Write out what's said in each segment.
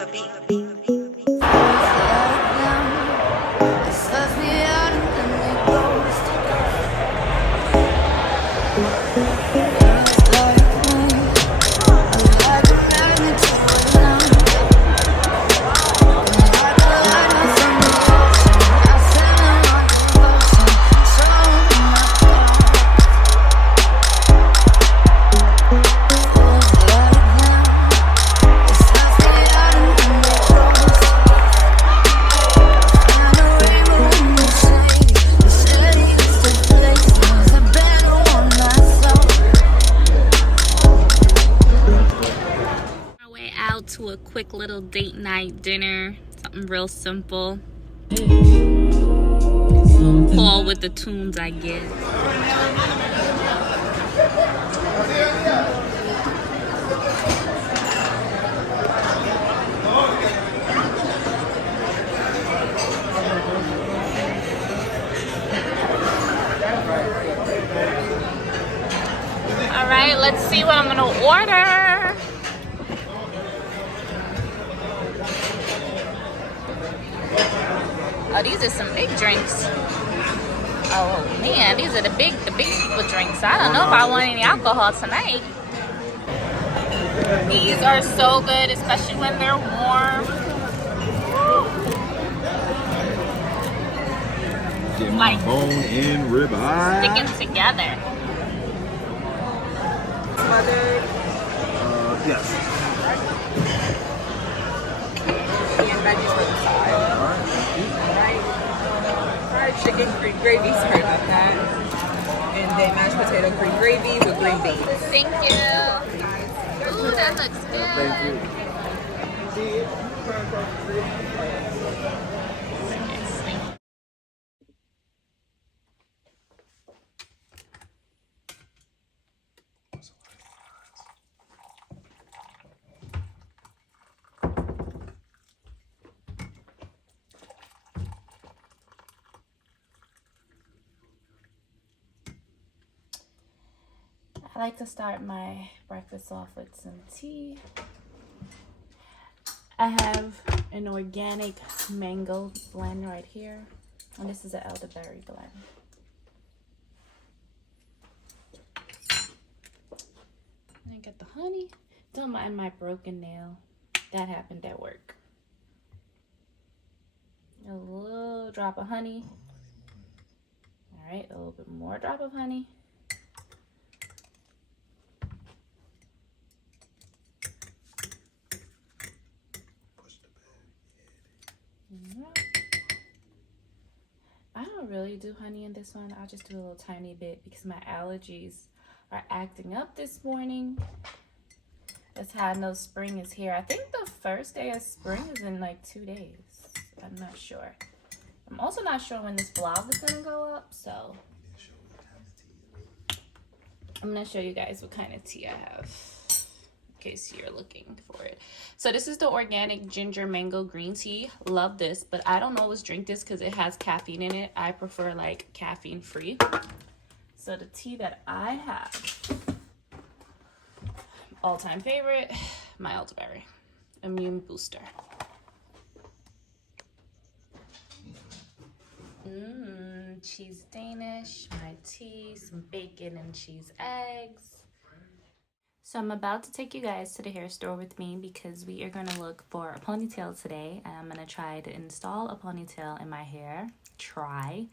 the beat. To a quick little date night dinner, something real simple. Fall with the tunes, I guess. All right, let's see what I'm gonna order. Oh, these are some big drinks. Oh man, these are the big people drinks. I don't know if I want any alcohol tonight. These are so good, especially when they're warm. Get my like bone in ribeye. Sticking together. Smothered. Yes. And veggies for the side. Fried chicken, green gravy, sorry about that. And then mashed potato, green gravy with green beans. Thank you. Ooh, that looks good. Thank you. I like to start my breakfast off with some tea. I have an organic mango blend right here, and this is an elderberry blend. And I got the honey. Don't mind my broken nail. That happened at work. A little drop of honey. All right, a little bit more drop of honey. I don't really do honey in this one. I'll just do a little tiny bit because my allergies are acting up this morning. That's how I know spring is here. I think the first day of spring is in like 2 days. I'm not sure. I'm also not sure when this vlog is gonna go up, so I'm gonna show you guys what kind of tea I have in case you're looking for it. So this is the organic ginger mango green tea. Love this, but I don't always drink this because it has caffeine in it. I prefer like caffeine free. So the tea that I have, all-time favorite, my elderberry immune booster. Cheese Danish, my tea, some bacon and cheese eggs. So I'm about to take you guys to the hair store with me because we are going to look for a ponytail today. And I'm going to try to install a ponytail in my hair. I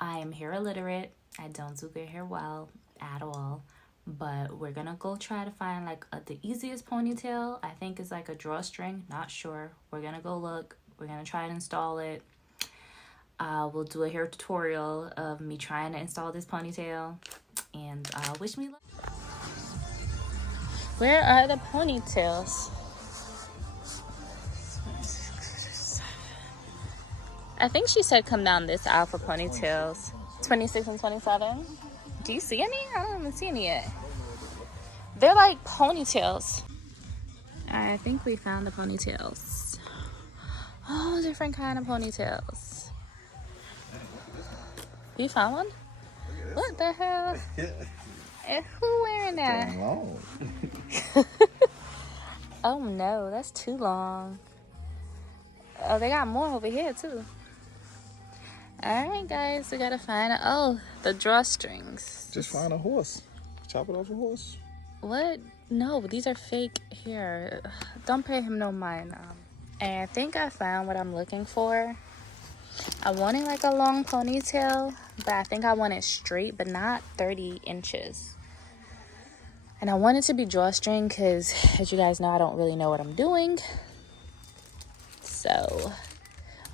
am hair illiterate. I don't do good hair well at all. But we're going to go try to find like the easiest ponytail. I think it's like a drawstring. Not sure. We're going to go look. We're going to try to install it. We'll do a hair tutorial of me trying to install this ponytail. And wish me luck. Where are the ponytails? I think she said come down this aisle for ponytails. 26 and 27. Do you see any? I don't even see any yet. They're like ponytails. I think we found the ponytails. Oh, different kind of ponytails. You found one? What the hell? Who wearing that? Oh no, that's too long. Oh, they got more over here too. All right, guys, we gotta find. Oh, the drawstrings. Just find a horse. Chop it off a horse. What? No, these are fake hair. Don't pay him no mind. And I think I found what I'm looking for. I wanted like a long ponytail, but I think I want it straight, but not 30 inches. And I want it to be drawstring because, as you guys know, I don't really know what I'm doing. So,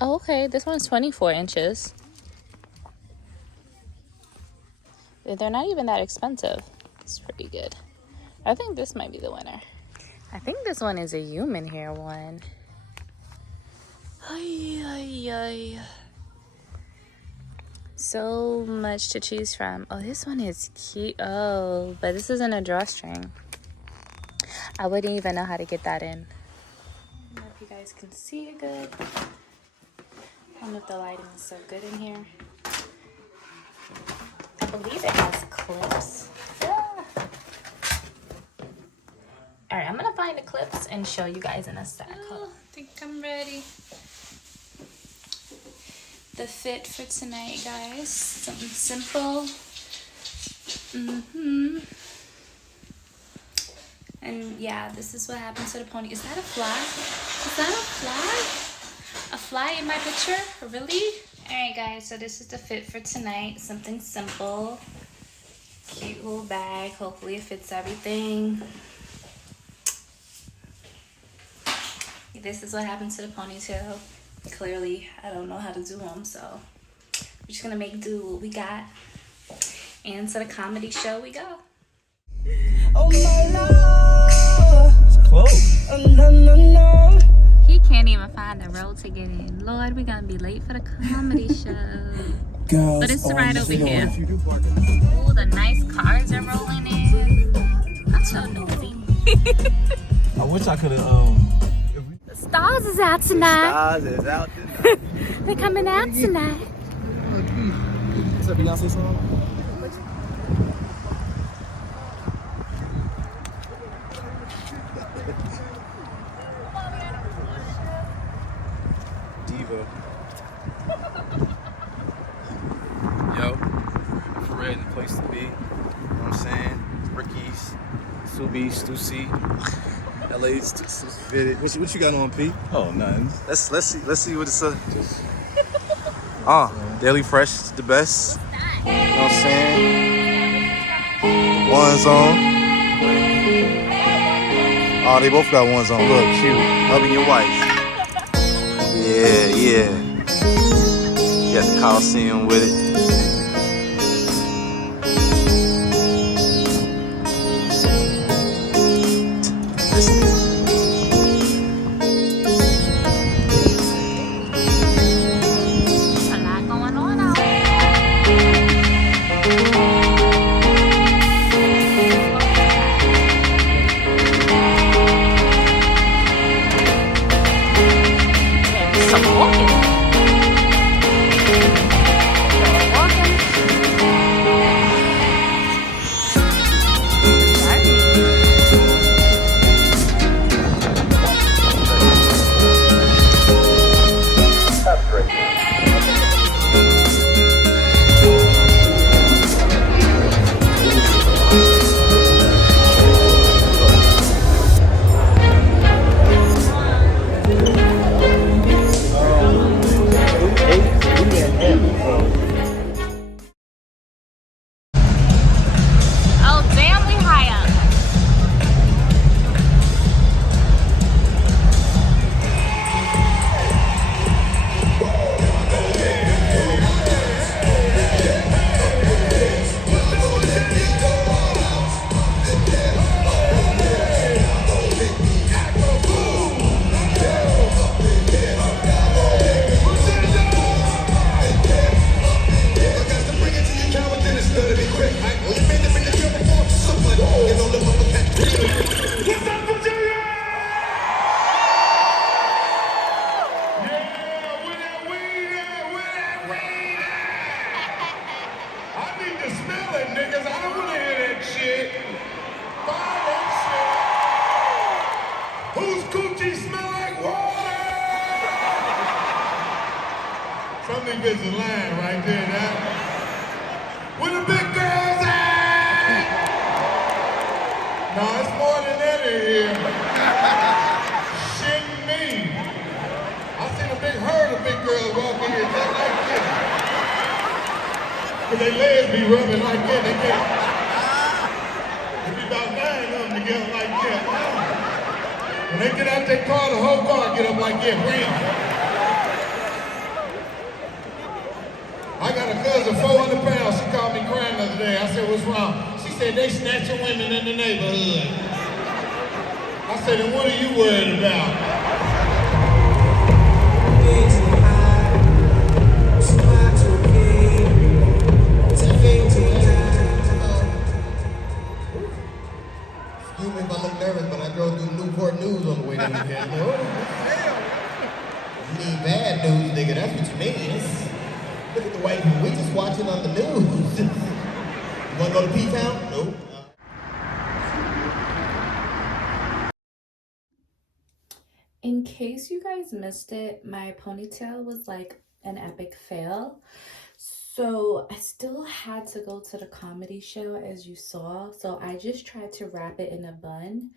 oh, okay, this one's 24 inches. They're not even that expensive. It's pretty good. I think this might be the winner. I think this one is a human hair one. Ay, ay, ay. So much to choose from. Oh, this one is cute. Oh, but this isn't a drawstring. I wouldn't even know how to get that in. I don't know if you guys can see it good. I don't know if the lighting is so good in here. I believe it has clips. All right, I'm gonna find the clips and show you guys in a sec. Oh, I think I'm ready. The fit for tonight, guys. Something simple. And yeah, this is what happens to the pony. Is that a fly? Is that a fly? A fly in my picture? Really? All right, guys, so this is the fit for tonight. Something simple. Cute little bag. Hopefully it fits everything. This is what happens to the ponytail. Clearly, I don't know how to do them, so we're just gonna make do what we got. And to the comedy show we go. Oh my love. It's close. Oh, no, no, no. He can't even find the road to get in. Lord, we're gonna be late for the comedy show. Girls, But it's right over here. If you do park it. Oh, the nice cars are rolling in. I'm so nosy. I wish I could have. The stars is out tonight. Stars is out tonight. They're coming out tonight. What's that Beyonce song? Diva. Yo, for real, the place to be. You know what I'm saying? Ricky's, Subi, Stussy, LA's fitted. What you got on, P? Oh, nothing. Let's see what it's Daily Fresh is the best. You know what I'm saying? One's on. Oh, they both got ones on. Look, cute. Hugging your wife. Yeah. You got the Coliseum with it. A lot going on out there. Some walking. bitches lying right there now. Where the big girls at? No, it's more than that in here. Shitting me. I seen a big herd of big girls walk in here just like this. Cause their legs be rubbing like that. They be about 9 of them together like that. When they get out their car, the whole car get up like that. Ring. I got a cousin, 400 pounds. She called me crying the other day. I said, what's wrong? She said, they snatching women in the neighborhood. I said, and what are you worried about? Excuse me if I look nervous, but I drove through Newport News on the way down here. You need bad news, nigga. That's what you mean. Look at the white people. We just watching on the news. You wanna go to P-Town? Nope. In case you guys missed it, my ponytail was like an epic fail. So I still had to go to the comedy show, as you saw. So I just tried to wrap it in a bun.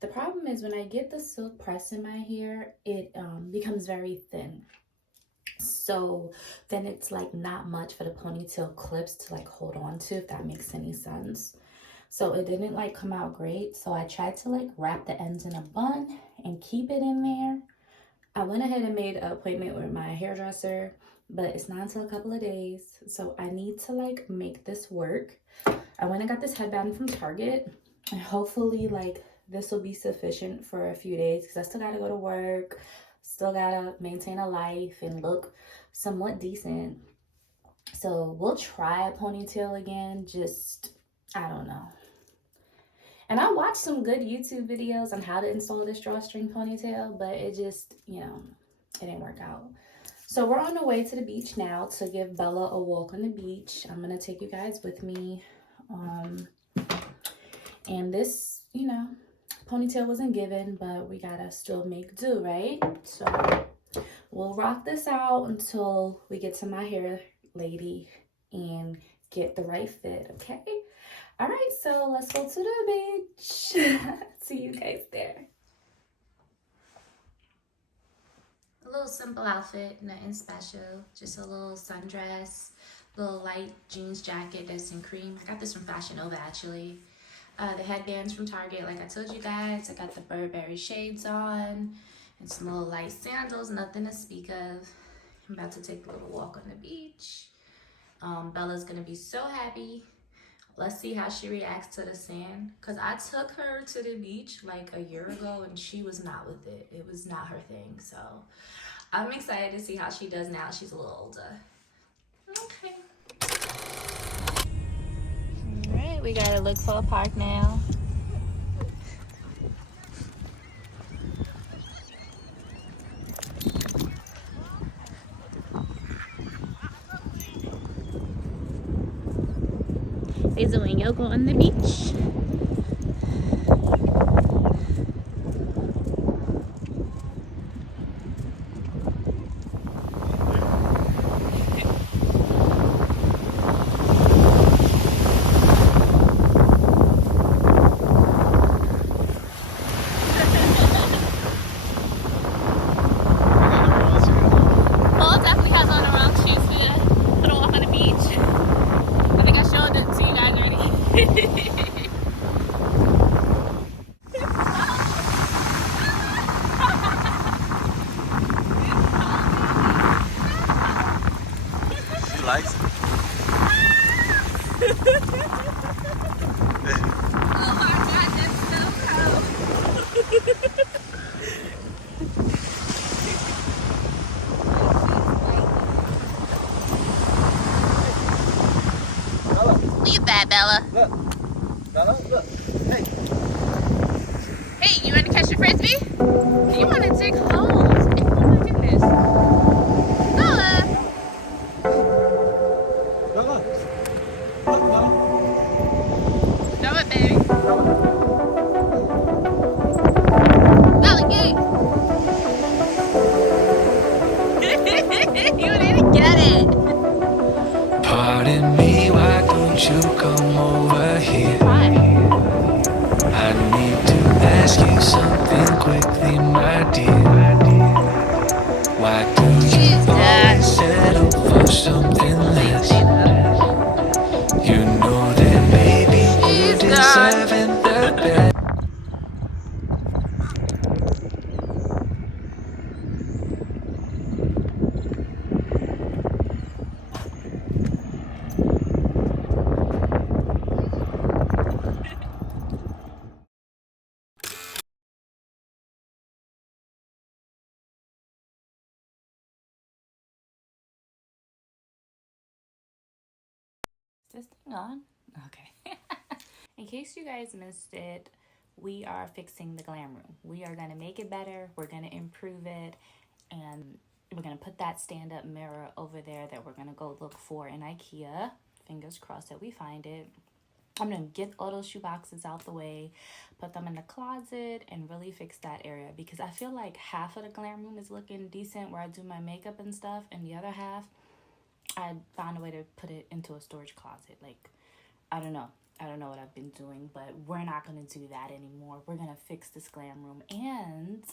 The problem is when I get the silk press in my hair, it becomes very thin. So then it's like not much for the ponytail clips to like hold on to, if that makes any sense. So it didn't like come out great. So I tried to like wrap the ends in a bun and keep it in there. I went ahead and made an appointment with my hairdresser, but it's not until a couple of days. So I need to like make this work. I went and got this headband from Target, and hopefully like this will be sufficient for a few days because I still gotta go to work, still gotta maintain a life and look somewhat decent. So we'll try a ponytail again, just, I don't know. And I watched some good YouTube videos on how to install this drawstring ponytail, but it just, you know, it didn't work out. So we're on the way to the beach now to give Bella a walk on the beach. I'm gonna take you guys with me. And this, you know, ponytail wasn't given, but we gotta still make do, right? So we'll rock this out until we get to my hair lady and get the right fit, okay? All right, so let's go to the beach. See you guys there. A little simple outfit, nothing special. Just a little sundress, little light jeans jacket that's in cream. I got this from Fashion Nova, actually. The headbands from Target, like I told you guys. I got the Burberry shades on and some little light sandals, nothing to speak of. I'm about to take a little walk on the beach. Bella's gonna be so happy. Let's see how she reacts to the sand. Cause I took her to the beach like a year ago and she was not with it. It was not her thing. So I'm excited to see how she does now. She's a little older. Okay. All right, we gotta look for a park now. We're doing yoga on the beach. Likes it. Oh my God, that's so cold. Leave that, Bella. Look. Bella, look. Hey. Hey, you want to catch your frisbee? You want to dig holes. Oh my goodness. Bella. Bella. Look, Bella. Throw it, baby. Bella, get it. You didn't get it. ask you something quickly, my dear. Why do you always settle for something less? You know that maybe you deserve the best. Is this thing on? Okay. In case you guys missed it, we are fixing the glam room. We are going to make it better. We're going to improve it. And we're going to put that stand-up mirror over there that we're going to go look for in IKEA. Fingers crossed that we find it. I'm going to get all those shoe boxes out the way, put them in the closet, and really fix that area. Because I feel like half of the glam room is looking decent where I do my makeup and stuff. And the other half, I found a way to put it into a storage closet. Like, I don't know what I've been doing, but we're not going to do that anymore. We're going to fix this glam room. And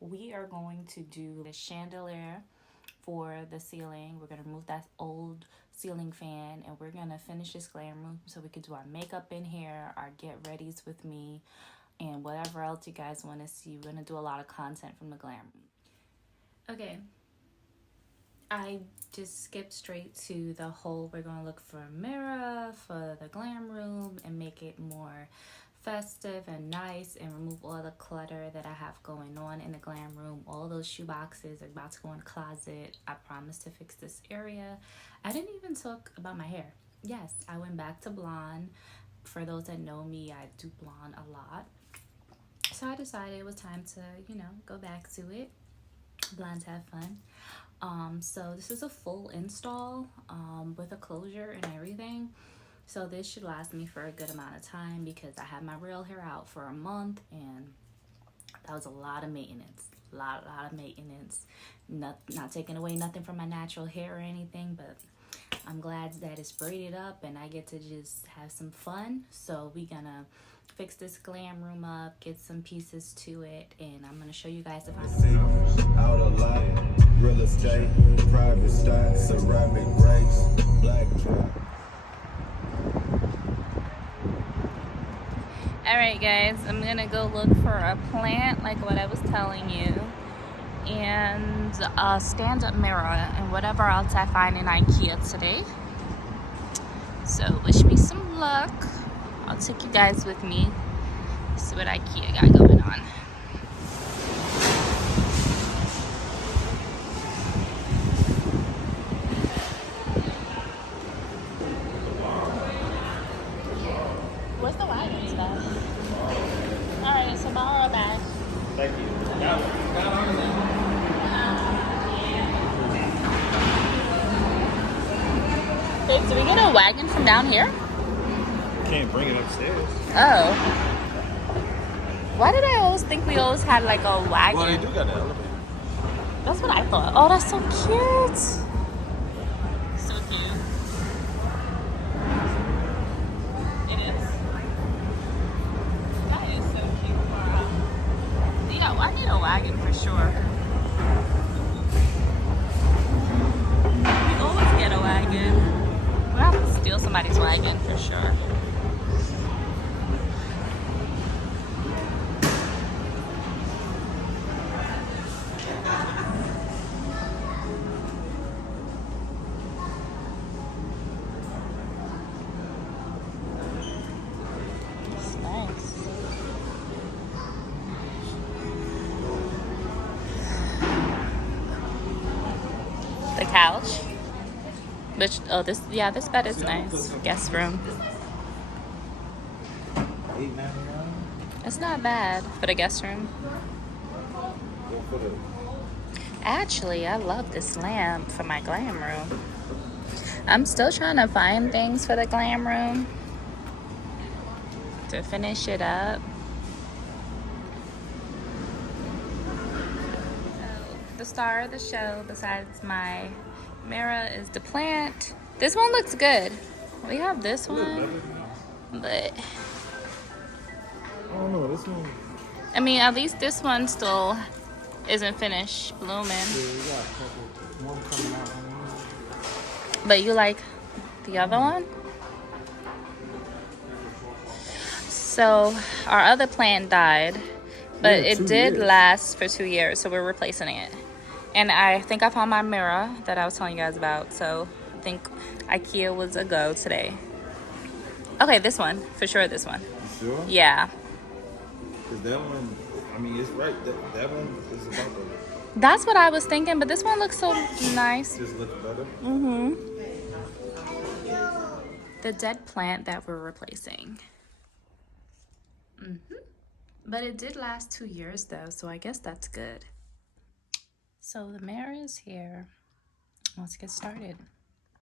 we are going to do the chandelier for the ceiling. We're going to remove that old ceiling fan, and we're going to finish this glam room so we can do our makeup in here, our get readies with me, and whatever else you guys want to see. We're going to do a lot of content from the glam room. Okay. I just skipped straight to the whole, we're going to look for a mirror for the glam room and make it more festive and nice and remove all the clutter that I have going on in the glam room. All those shoe boxes are about to go in the closet. I promised to fix this area. I didn't even talk about my hair. Yes, I went back to blonde. For those that know me, I do blonde a lot. So I decided it was time to, go back to it. Blondes have fun. So this is a full install with a closure and everything. So this should last me for a good amount of time because I had my real hair out for a month, and that was a lot of maintenance. A lot of maintenance. Not taking away nothing from my natural hair or anything, but I'm glad that it's braided up and I get to just have some fun. So we gonna fix this glam room up, get some pieces to it, and I'm gonna show you guys the final. Out of line, real estate, private stock, ceramic brakes, black truck. Alright guys, I'm gonna go look for a plant like what I was telling you, and a stand-up mirror and whatever else I find in IKEA today. So wish me some luck. I'll take you guys with me, see what IKEA got going on. Where's the wagon stuff? Alright, so borrow a bag. Thank you. Babe, did we get a wagon from down here? Can't bring it upstairs. Oh. Why did I always think we always had like a wagon? Well, they do got an elevator. That's what I thought. Oh, that's so cute. So cute. It is. That is so cute. Yeah, well, I need a wagon for sure. We always get a wagon. We'll have to steal somebody's wagon for sure. The couch, which this bed is nice. Guest room. It's not bad for the guest room. Actually, I love this lamp for my glam room. I'm still trying to find things for the glam room to finish it up. The star of the show, besides my mirror, is the plant. This one looks good. We have this one, but I don't know. this one. I mean, at least this one still isn't finished blooming. Yeah, we got a couple. One coming out. But you like the other one? So our other plant died, but Yeah, it 2 did years. last for 2 years, so we're replacing it. And I think I found my mirror that I was telling you guys about, so I think IKEA was a go today. Okay, this one, for sure this one. You sure? Yeah. Because that one, I mean, it's right. That one is about to That's what I was thinking, but this one looks so nice. just look better. Mm-hmm. The dead plant that we're replacing. Mm-hmm. But it did last 2 years though, so I guess that's good. So the mirror is here. Let's get started.